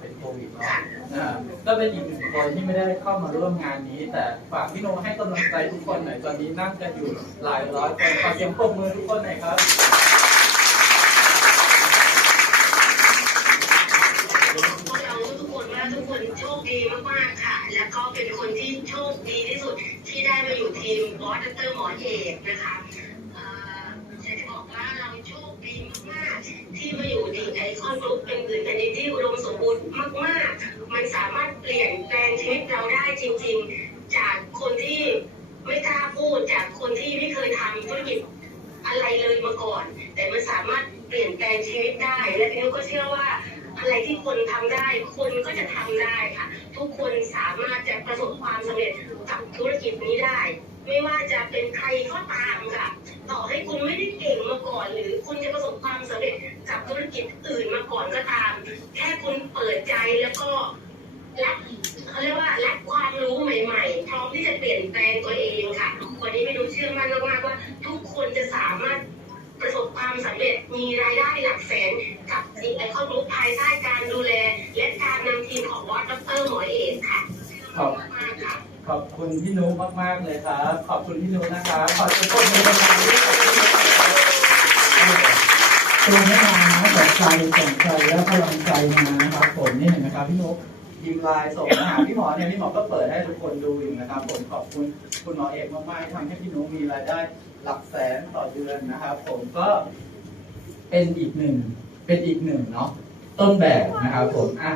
เป็นโควิดเนาะอ่าก็เป็นอีกหนึ่งคนที่ไม่ได้เข้ามาร่วมงานนี้ แต่ฝากพี่โนให้กำลังใจทุกคนหน่อยตอนนี้นั่งกันอยู่หลายร้อยคนขอเสียงปรบมือทุกคนหน่อยครับพวกเราทุกคนว่าทุกคนโชคดีมากๆค่ะ แล้วก็เป็นคนที่โชคดีที่สุดที่ได้มาอยู่ทีมบอสดรหมอเอกนะคะเอ่อฉันจะบอกว่าเราโชคดีมากๆที่มาอยู่ดีไอคอนกรุ๊ปเป็นอื่นแผ่นดินที่ ชีวิตเราได้จริง ๆ จากคนที่ไม่กล้าพูดจากคนที่ไม่เคยทำธุรกิจอะไรเลยมาก่อน แต่มันสามารถเปลี่ยนแปลงชีวิตได้ และพี่นุ้ก็เชื่อว่า อะไรที่คนทำได้ คนก็จะทำได้ค่ะ ทุกคนสามารถจะประสบความสำเร็จกับธุรกิจนี้ได้ ไม่ว่าจะเป็นใครก็ตามค่ะ ต่อให้คุณไม่ได้เก่งมาก่อน หรือคุณจะประสบความสำเร็จกับธุรกิจอื่นมาก่อนก็ตาม แค่คุณเปิดใจแล้วก็ รับเขาเรียกว่ารับความรู้ใหม่ ๆ พร้อมที่จะเปลี่ยนแปลงตัวเองค่ะวันนี้ไม่รู้เชื่อมั่นมากๆว่า ทุกคนจะสามารถประสบความสำเร็จมีรายได้หลักแสนกับดีไอคอนรุ๊ปภายใต้การดูแล และการนำทีมของวอดดรหมอเอกค่ะขอบมากค่ะขอบคุณพี่นุมากๆเลยครับ ขอบคุณพี่นุนะครับขอเสียงปรบมือดังๆด้วยขอบคุณครับตัวไม่มานะแต่ใจส่งใจและพลังใจมานะครับผมนี่เห็นไหมครับพี่นุ๊ก พิมไลน์ส่งมาหาพี่หมอเนี่ยพี่หมอก็เปิดให้ทุกคนดูอยู่นะครับผมขอบคุณคุณหมอเอกมากๆที่ทำให้พี่นุมีรายได้หลักแสนต่อเดือนนะครับผมก็เป็นอีกหนึ่งเป็นอีกหนึ่งเนาะต้นแบบนะครับผมอะ